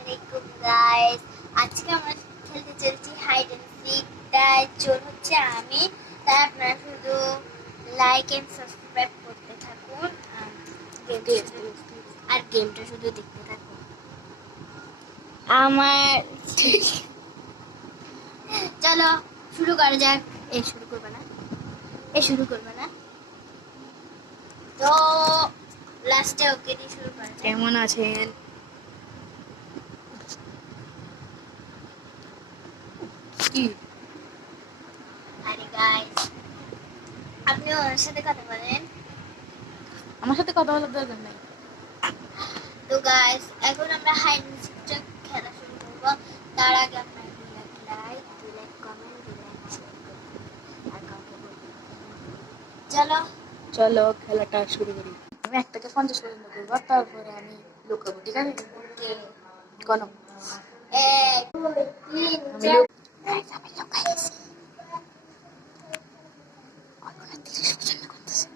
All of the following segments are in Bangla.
আলাইকুম গাইস। আজকে আমরা খেলতে চলছি হাইড এন্ড সিক। তাই চোর হচ্ছে আমি। তাই আপনারা শুধু লাইক এন্ড সাবস্ক্রাইব করতে থাকুন আর গেমটা শুধু দেখতে থাকুন। আমার চলো শুরু করা যাক। শুরু করবে না তো লাস্টে ওকে দিয়ে শুরু করা যাক। কেমন আছেন? কি আরে গাইস, আপনি ওর সাথে কথা বলেন। আমার সাথে কথা বলার দরকার নাই। তো গাইস, এখন আমরা হাইড এন্ড সিকটা খেলা শুরু করব। তার আগে আপনারা লাইক কমেন্ট শেয়ার করুন আর কাউকে বলবেন। চলো চলো খেলাটা শুরু করি। আমি 1 থেকে 50 পর্যন্ত করবো, তারপরে আমি লুকাবো, ঠিক আছে? ওকে। কোন 1 2 3 আমি 4 আমি লুকাইছি। আমাকে 30 পর্যন্ত করতেছে।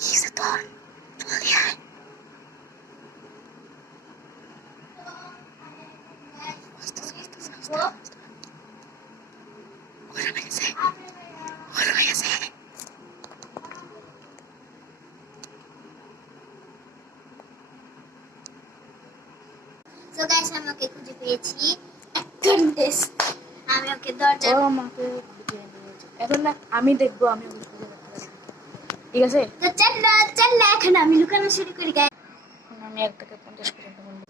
কিসে তোর জলদি আয়। সো গাইস, আমি ওকে খুঁজে পেয়েছি। goodness, আমি ওকে দরজা ও আমাকে খুঁজে নিয়েছে। এখন না আমি দেখবো আমি ওকে খুঁজে রাখতে পারি, ঠিক আছে? তো চল না এখন আমি লুকানো শুরু করি গাইস। এখন আমি 1 থেকে 50 পর্যন্ত বলবো।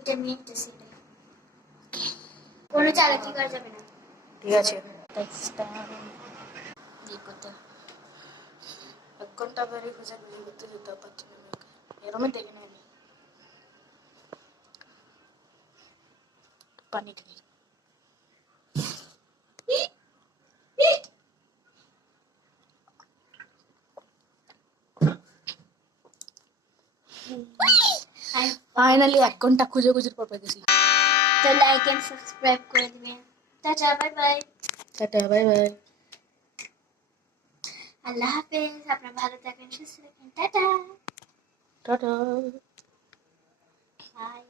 এটা নিয়ে নিতেছি। কোনো চালাকি করা যাবে না। ঠিক আছে, করতে 1 ঘন্টা পরে খুঁজে বের করতে যেতে পারছি না। এরমে দেখি না আমি পানি থেকে ফাইনালি 1 ঘন্টা খুঁজে পর পেয়েছি। তো লাইক এন্ড সাবস্ক্রাইব করে দিবেন। Tata, bye bye. Tata, bye bye. আল্লাহ হাফেজ। আপনারা ভালো থাকেন, সুস্থ থাকেন। Tata, tata. বাই।